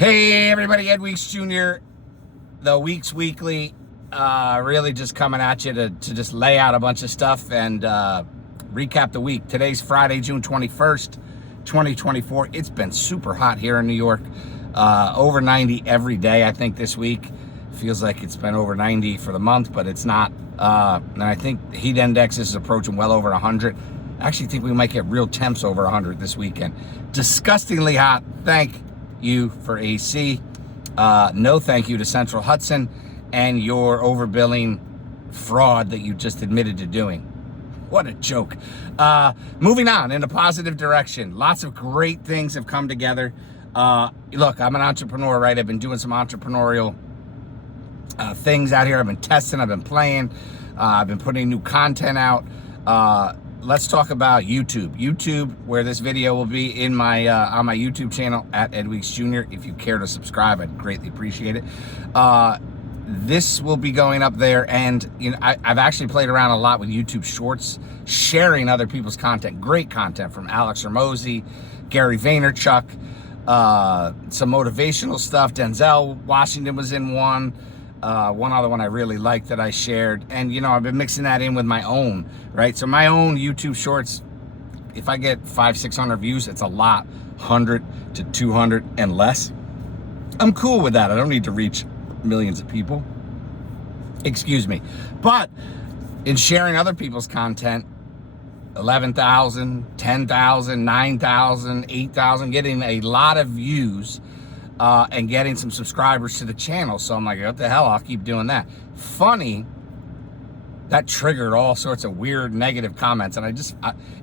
Hey everybody, Ed Weeks Jr., the Weeks Weekly, really just coming at you to just lay out a bunch of stuff and recap the week. Today's Friday, June 21st, 2024. It's been super hot here in New York, over 90 every day, I think, this week. Feels like it's been over 90 for the month, but it's not. And I think the heat index is approaching well over 100. I actually think we might get real temps over 100 this weekend. Disgustingly hot. Thank you for AC. No thank you to Central Hudson and your overbilling fraud that you just admitted to doing. What a joke. Moving on in a positive direction. Lots of great things have come together. Look, I'm an entrepreneur, right? I've been doing some entrepreneurial things out here. I've been testing, I've been playing, I've been putting new content out. Let's talk about YouTube. YouTube, where this video will be in my on my YouTube channel at Ed Weeks Jr. If you care to subscribe, I'd greatly appreciate it. This will be going up there, and you know, I've actually played around a lot with YouTube Shorts, sharing other people's content. Great content from Alex Hormozi, Gary Vaynerchuk, some motivational stuff. Denzel Washington was in one. One other one I really liked that I shared, and you know, I've been mixing that in with my own, right? So my own YouTube Shorts, if I get 500-600 views, it's a lot. 100 to 200 and less, I'm cool with that. I don't need to reach millions of people, excuse me. But in sharing other people's content, 11,000, 10,000, 9,000, 8,000, getting a lot of views, and getting some subscribers to the channel. So I'm like, what the hell, I'll keep doing that. Funny, that triggered all sorts of weird negative comments, and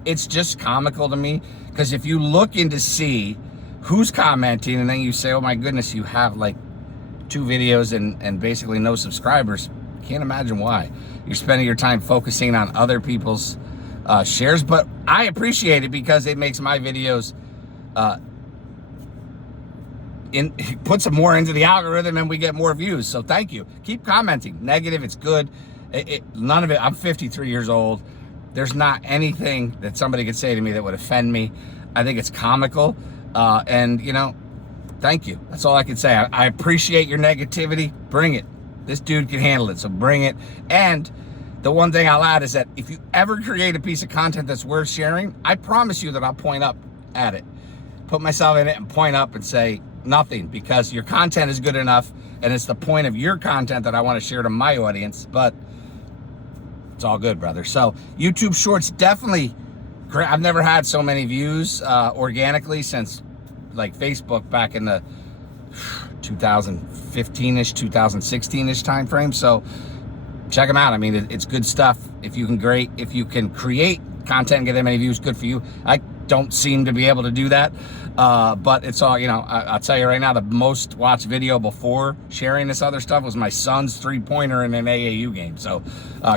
it's just comical to me, because if you look in to see who's commenting, and then you say, oh my goodness, you have like 2 videos and basically no subscribers, can't imagine why. You're spending your time focusing on other people's shares, but I appreciate it because it makes my videos puts them more into the algorithm and we get more views. So thank you. Keep commenting. Negative, it's good. None of it. I'm 53 years old. There's not anything that somebody could say to me that would offend me. I think it's comical. And, you know, thank you. That's all I can say. I appreciate your negativity. Bring it. This dude can handle it, so bring it. And the one thing I'll add is that if you ever create a piece of content that's worth sharing, I promise you that I'll point up at it. Put myself in it and point up and say, nothing, because your content is good enough, and it's the point of your content that I want to share to my audience. But it's all good, brother. So YouTube Shorts, definitely great. I've never had so many views organically since like Facebook back in the 2015-ish, 2016-ish time frame. So check them out. I mean, it's good stuff. If you can create content and get that many views, good for you. I don't seem to be able to do that, but it's all, you know, I'll tell you right now, the most watched video before sharing this other stuff was my son's 3-pointer in an AAU game. So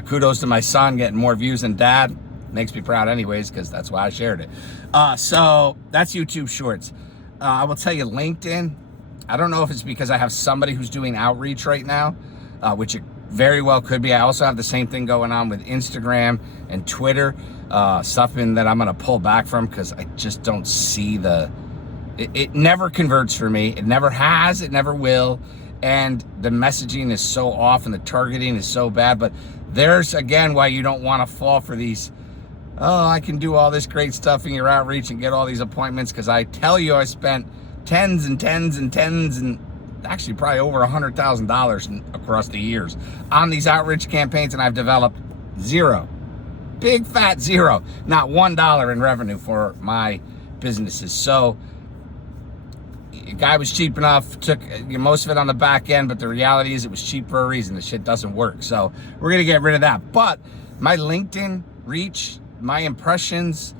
kudos to my son getting more views than dad. Makes me proud anyways, because that's why I shared it. So that's YouTube Shorts. I will tell you, LinkedIn, I don't know if it's because I have somebody who's doing outreach right now, which it very well could be. I also have the same thing going on with Instagram and Twitter, something that I'm going to pull back from because I just don't see it never converts for me. It never has, it never will. And the messaging is so off and the targeting is so bad. But there's, again, why you don't want to fall for these, oh, I can do all this great stuff in your outreach and get all these appointments, because I tell you, I spent tens and tens and tens and actually probably over $100,000 across the years on these outreach campaigns, and I've developed zero, big fat zero, not $1 in revenue for my businesses. So the guy was cheap enough, took most of it on the back end, but the reality is it was cheap for a reason. The shit doesn't work. So we're gonna get rid of that. But my LinkedIn reach, my impressions,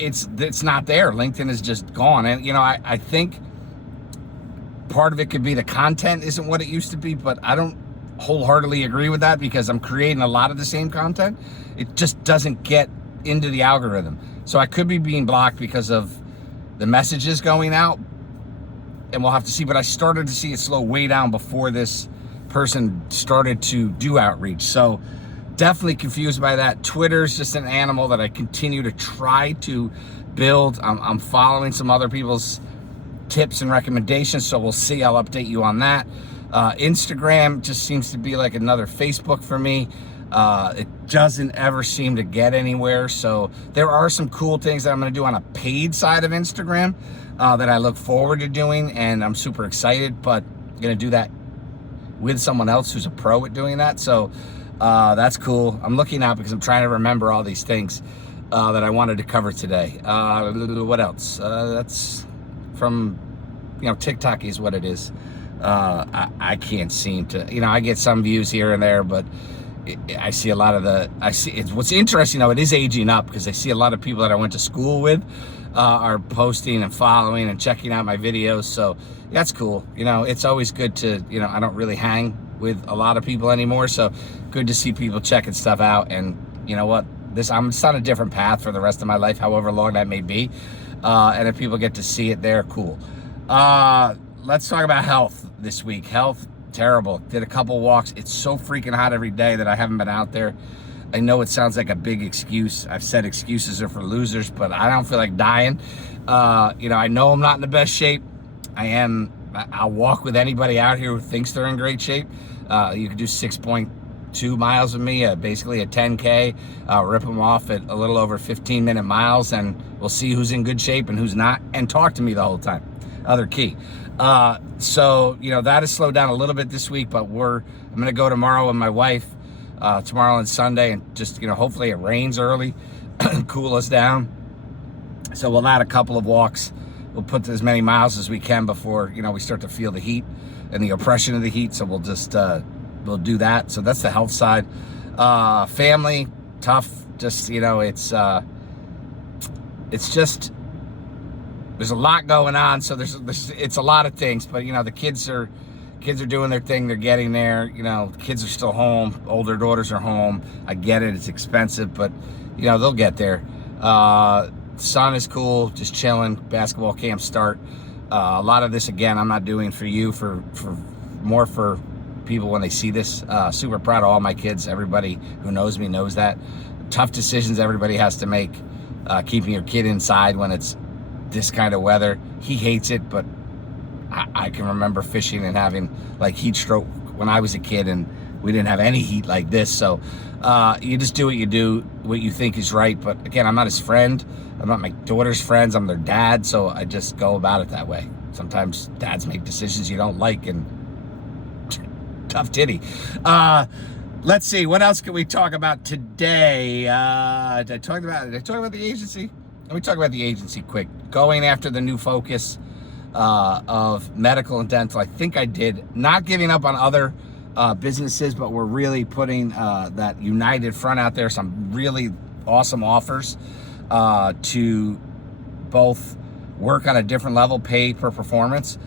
it's not there. LinkedIn is just gone. And you know, I think part of it could be the content isn't what it used to be, but I don't wholeheartedly agree with that, because I'm creating a lot of the same content. It just doesn't get into the algorithm. So I could be being blocked because of the messages going out, and we'll have to see. But I started to see it slow way down before this person started to do outreach. So definitely confused by that. Twitter's just an animal that I continue to try to build. I'm following some other people's tips and recommendations, so we'll see. I'll update you on that. Instagram just seems to be like another Facebook for me. It doesn't ever seem to get anywhere, so there are some cool things that I'm going to do on a paid side of Instagram that I look forward to doing, and I'm super excited, but I'm going to do that with someone else who's a pro at doing that, so that's cool. I'm looking out because I'm trying to remember all these things that I wanted to cover today. What else? That's from, TikTok is what it is. I can't seem to, I get some views here and there, but I see a lot of what's interesting though, it is aging up, because I see a lot of people that I went to school with are posting and following and checking out my videos. So that's cool. It's always good to, I don't really hang with a lot of people anymore. So good to see people checking stuff out. And you know what? I'm just on a different path for the rest of my life, however long that may be. And if people get to see it, they're cool. Let's talk about health this week. Health, terrible. Did a couple walks. It's so freaking hot every day that I haven't been out there. I know it sounds like a big excuse. I've said excuses are for losers, but I don't feel like dying. I know I'm not in the best shape. I'll walk with anybody out here who thinks they're in great shape. You can do 6.2 miles with me, basically a 10K, rip them off at a little over 15-minute miles, and we'll see who's in good shape and who's not, and talk to me the whole time. Other key. So that has slowed down a little bit this week, but I'm going to go tomorrow with my wife, tomorrow and Sunday, and just, hopefully it rains early, cool us down. So we'll add a couple of walks. We'll put as many miles as we can before, we start to feel the heat and the oppression of the heat. So we'll just, we'll do that. So that's the health side. Family, tough. Just, it's just, there's a lot going on. So it's a lot of things, but the kids are doing their thing. They're getting there. The kids are still home. Older daughters are home. I get it. It's expensive, but they'll get there. Son is cool, just chilling. Basketball camp start. A lot of this, again, I'm not doing for you, for more for people when they see this. Super proud of all my kids. Everybody who knows me knows that. Tough decisions everybody has to make. Keeping your kid inside when it's this kind of weather. He hates it, but I can remember fishing and having like heat stroke when I was a kid, and we didn't have any heat like this. So you just do what you think is right. But again, I'm not his friend. I'm not my daughter's friends. I'm their dad. So I just go about it that way. Sometimes dads make decisions you don't like, and tough titty. Let's see, what else can we talk about today? Did I talk about the agency? Let me talk about the agency quick. Going after the new focus of medical and dental. I think I did. Not giving up on other businesses, but we're really putting that united front out there. Some really awesome offers to both work on a different level, pay per performance,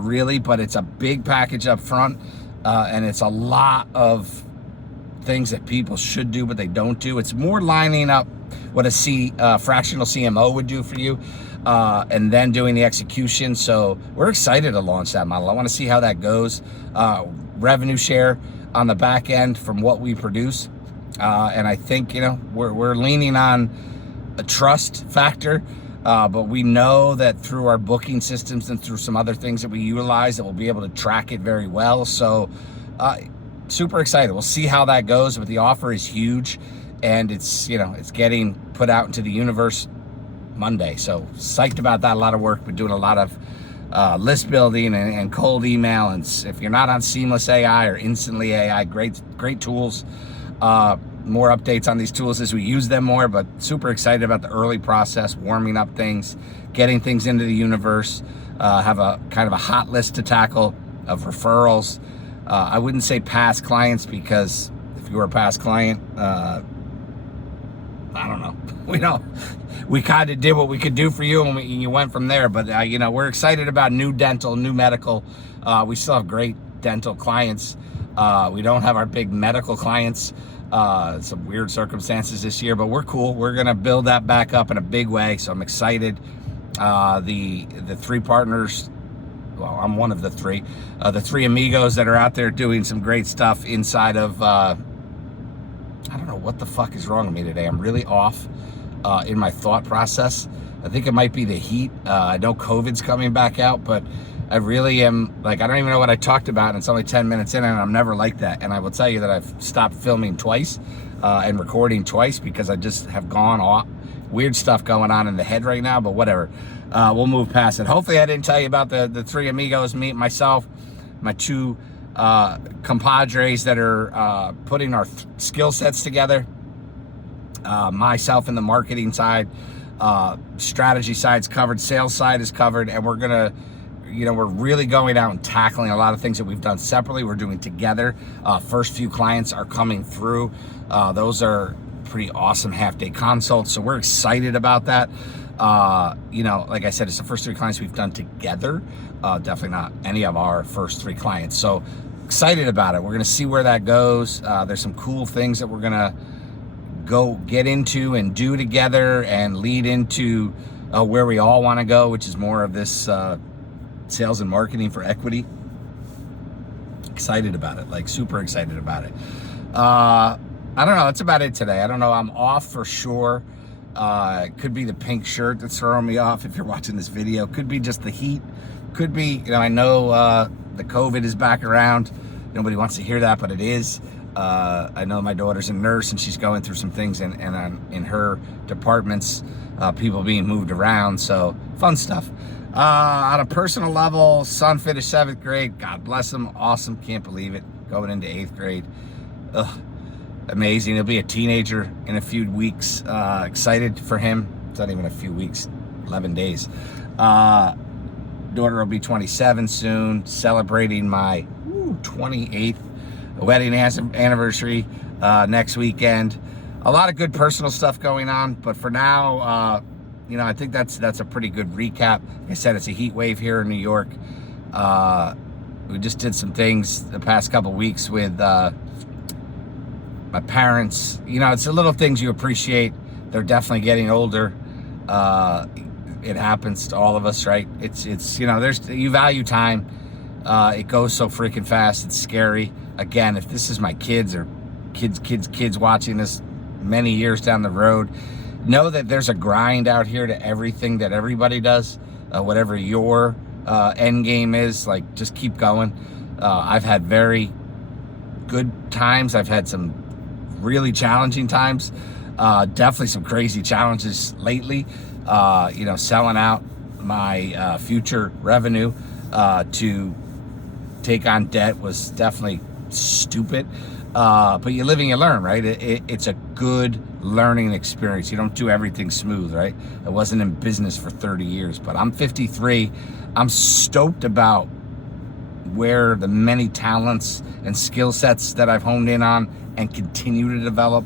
really, but it's a big package up front, and it's a lot of things that people should do but they don't do. It's more lining up what a fractional CMO would do for you, and then doing the execution. So we're excited to launch that model. I want to see how that goes. Revenue share on the back end from what we produce, and I think we're leaning on a trust factor, but we know that through our booking systems and through some other things that we utilize, that we'll be able to track it very well. So super excited. We'll see how that goes, but the offer is huge, and it's getting put out into the universe Monday. So psyched about that. A lot of work. We're doing a lot of list building and cold email. And if you're not on Seamless AI or Instantly AI, great tools. More updates on these tools as we use them more, but super excited about the early process, warming up things, getting things into the universe. Have a kind of a hot list to tackle of referrals. I wouldn't say past clients, because if you were a past client, I don't know. We kind of did what we could do for you, and you went from there. But we're excited about new dental, new medical. We still have great dental clients. We don't have our big medical clients. Some weird circumstances this year, but we're cool. We're gonna build that back up in a big way. So I'm excited. The three partners. Well, I'm one of the three. The three amigos that are out there doing some great stuff inside of. I don't know what the fuck is wrong with me today. I'm really off. in my thought process. I think it might be the heat. I know COVID's coming back out, but I really am, like, I don't even know what I talked about, and it's only 10 minutes in, and I'm never like that. And I will tell you that I've stopped filming twice and recording twice because I just have gone off. Weird stuff going on in the head right now, but whatever. We'll move past it. Hopefully I didn't tell you about the three amigos, me, myself, my two compadres that are putting our skill sets together. Myself in the marketing side, strategy side's covered, sales side is covered, and we're gonna, we're really going out and tackling a lot of things that we've done separately. We're doing together. First few clients are coming through. Those are pretty awesome half-day consults, so we're excited about that. Like I said, it's the first three clients we've done together. Definitely not any of our first three clients. So excited about it. We're gonna see where that goes. There's some cool things that we're gonna go get into and do together and lead into where we all want to go, which is more of this sales and marketing for equity. Excited about it, like super excited about it. I don't know, that's about it today. I don't know, I'm off for sure. It could be the pink shirt that's throwing me off if you're watching this video. Could be just the heat. Could be, I know the COVID is back around. Nobody wants to hear that, but it is. I know my daughter's a nurse and she's going through some things in her departments, people being moved around, so fun stuff. On a personal level, son finished 7th grade. God bless him. Awesome. Can't believe it. Going into 8th grade. Ugh, amazing. He'll be a teenager in a few weeks. Excited for him. It's not even a few weeks, 11 days. Daughter will be 27 soon, celebrating my 28th wedding anniversary next weekend. A lot of good personal stuff going on, but for now, I think that's a pretty good recap. Like I said, it's a heat wave here in New York. We just did some things the past couple weeks with my parents. It's the little things you appreciate. They're definitely getting older. It happens to all of us, right? It's you value time. It goes so freaking fast. It's scary. Again, if this is my kids or kids watching this many years down the road, know that there's a grind out here to everything that everybody does. Whatever your end game is, like, just keep going. I've had very good times. I've had some really challenging times. Definitely some crazy challenges lately. Selling out my future revenue to take on debt was definitely stupid. But you live and you learn, right? It's a good learning experience. You don't do everything smooth, right? I wasn't in business for 30 years, but I'm 53. I'm stoked about where the many talents and skill sets that I've honed in on and continue to develop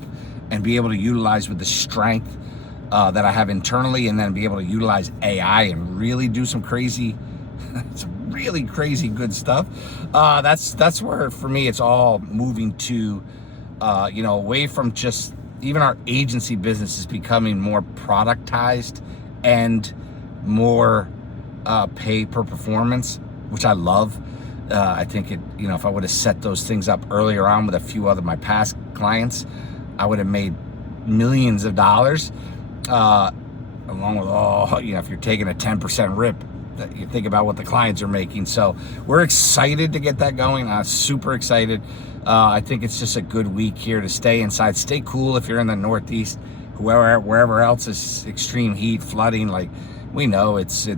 and be able to utilize with the strength that I have internally, and then be able to utilize AI and really do some crazy really crazy good stuff. That's where, for me, it's all moving to, away from just, even our agency business is becoming more productized and more pay per performance, which I love. I think if I would have set those things up earlier on with a few other my past clients, I would have made millions of dollars, along with all, if you're taking a 10% rip, you think about what the clients are making. So we're excited to get that going. Super excited. I think it's just a good week here to stay inside, stay cool if you're in the Northeast, wherever else is extreme heat, flooding. Like, we know it's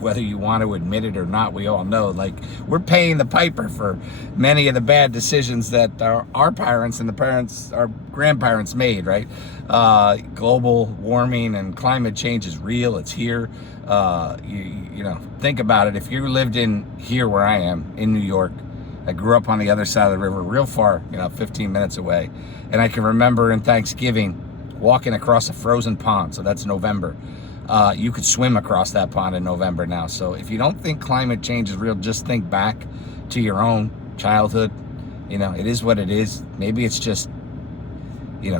whether you want to admit it or not, we all know, like, we're paying the piper for many of the bad decisions that our parents and our grandparents made, right? Global warming and climate change is real. It's here. Think about it. If you lived in here where I am in New York, I grew up on the other side of the river, real far, 15 minutes away. And I can remember in Thanksgiving walking across a frozen pond. So that's November. You could swim across that pond in November now. So if you don't think climate change is real, just think back to your own childhood. It is what it is. Maybe it's just,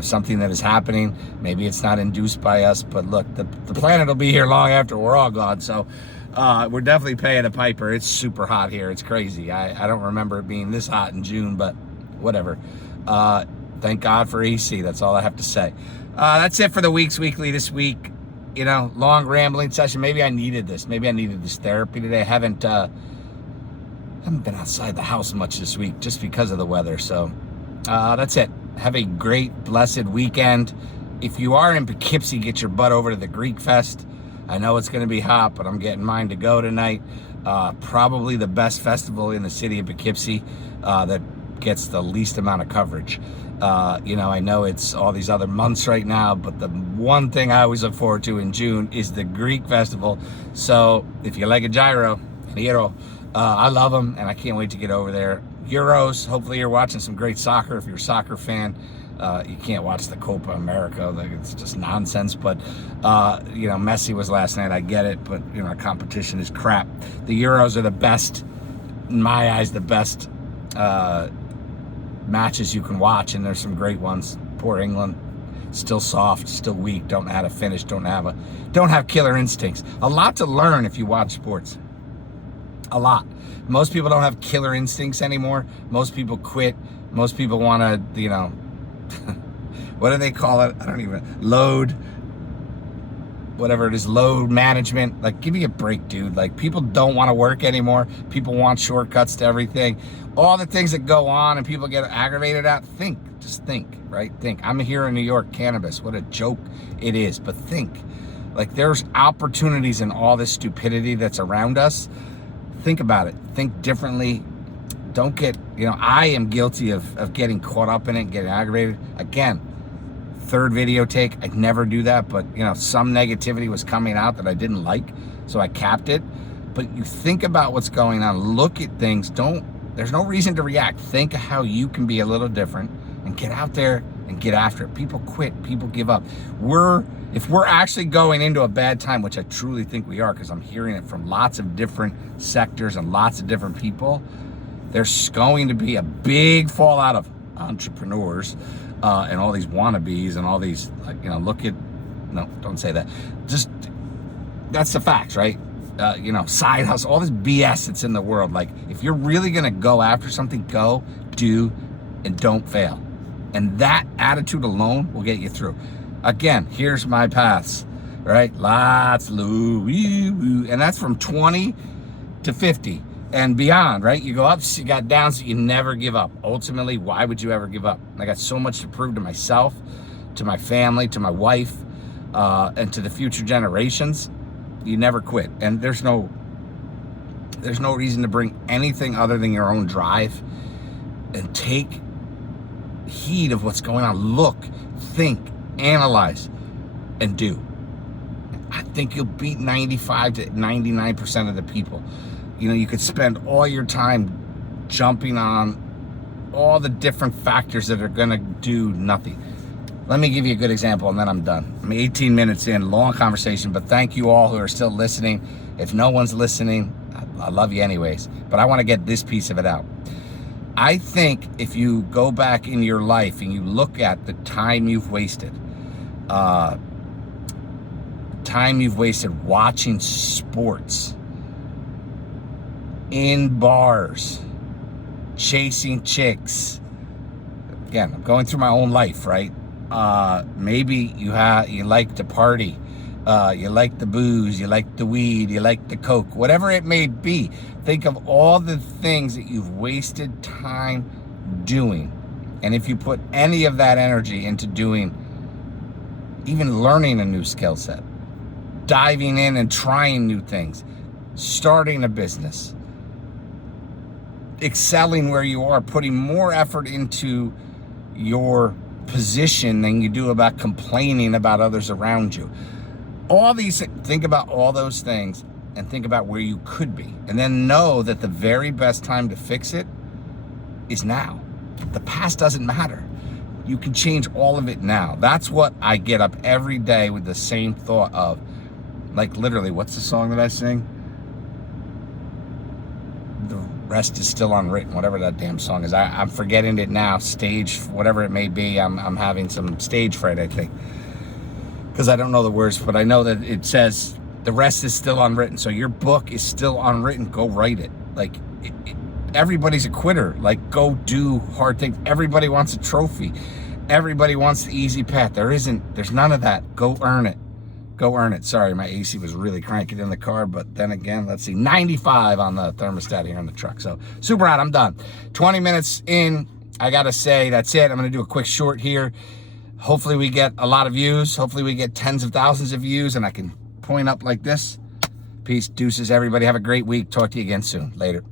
something that is happening. Maybe it's not induced by us. But look, the planet will be here long after we're all gone. So we're definitely paying a piper. It's super hot here. It's crazy. I don't remember it being this hot in June, but whatever. Thank God for AC. That's all I have to say. That's it for the Weeks Weekly this week. You know, long rambling session. Maybe I needed this. Maybe I needed this therapy today. I haven't been outside the house much this week just because of the weather. So that's it. Have a great, blessed weekend. If you are in Poughkeepsie, get your butt over to the Greek Fest. I know it's going to be hot, but I'm getting mine to go tonight. Probably the best festival in the city of Poughkeepsie that gets the least amount of coverage. You know, I know it's all these other months right now, but the one thing I always look forward to in June is the Greek Festival. So if you like a gyro, I love them, and I can't wait to get over there. Euros, hopefully you're watching some great soccer. If you're a soccer fan, you can't watch the Copa America. Like, it's just nonsense. But, you know, Messi was last night. I get it, but, you know, competition is crap. The Euros are the best, in my eyes, the best matches you can watch, and there's some great ones. Poor England, still soft, still weak, don't know how to finish, don't have killer instincts. A lot to learn if you watch sports. A lot. Most people don't have killer instincts anymore. Most people quit. Most people want to, you know, what do they call it? I don't even, whatever it is, load management. Like, give me a break, dude. Like, people don't want to work anymore. People want shortcuts to everything. All the things that go on and people get aggravated at, just think, right? Think. I'm here in New York, cannabis. What a joke it is. But think. Like, there's opportunities in all this stupidity that's around us. Think about it. Think differently. Don't get, you know, I am guilty of getting caught up in it, getting aggravated. Again, third video take, I'd never do that, but, you know, some negativity was coming out that I didn't like, so I capped it. But you think about what's going on, look at things, there's no reason to react. Think how you can be a little different and get out there and get after it. People quit, people give up. If we're actually going into a bad time, which I truly think we are, because I'm hearing it from lots of different sectors and lots of different people, there's going to be a big fallout of entrepreneurs and all these wannabes and all these, like, you know, no, don't say that. Just, that's the facts, right? You know, side hustle, all this BS that's in the world. Like, if you're really going to go after something, go, do, and don't fail. And that attitude alone will get you through. Again, here's my paths, right? Lots, and that's from 20 to 50 and beyond, right? You go ups, you got downs, so you never give up. Ultimately, why would you ever give up? I got so much to prove to myself, to my family, to my wife, and to the future generations. You never quit. And there's no reason to bring anything other than your own drive, and take heed of what's going on. Look, think, analyze, and do. I think you'll beat 95 to 99% of the people. You know, you could spend all your time jumping on all the different factors that are going to do nothing. Let me give you a good example, and then I'm done. I'm 18 minutes in, long conversation, but thank you all who are still listening. If no one's listening, I love you anyways, but I want to get this piece of it out. I think if you go back in your life and you look at the time you've wasted, watching sports, in bars, chasing chicks. Again, I'm going through my own life, right? Maybe you like to party, you like the booze, you like the weed, you like the coke, whatever it may be. Think of all the things that you've wasted time doing. And if you put any of that energy into doing, even learning a new skill set, diving in and trying new things, starting a business, excelling where you are, putting more effort into your position than you do about complaining about others around you. All these, think about all those things and think about where you could be. And then know that the very best time to fix it is now. The past doesn't matter. You can change all of it now. That's what I get up every day with, the same thought of, like, literally, what's the song that I sing? The rest is still unwritten, whatever that damn song is. I'm forgetting it now. Stage, whatever it may be. I'm having some stage fright, I think, because I don't know the words, but I know that it says the rest is still unwritten. So your book is still unwritten. Go write it. Like, everybody's a quitter. Like, go do hard things. Everybody wants a trophy. Everybody wants the easy path. There's none of that. Go earn it. Go earn it. Sorry, my AC was really cranking in the car, but then again, let's see, 95 on the thermostat here in the truck. So, super out, I'm done. 20 minutes in, I gotta say, that's it. I'm gonna do a quick short here. Hopefully we get a lot of views. Hopefully we get tens of thousands of views, and I can point up like this. Peace, deuces, everybody. Have a great week. Talk to you again soon. Later.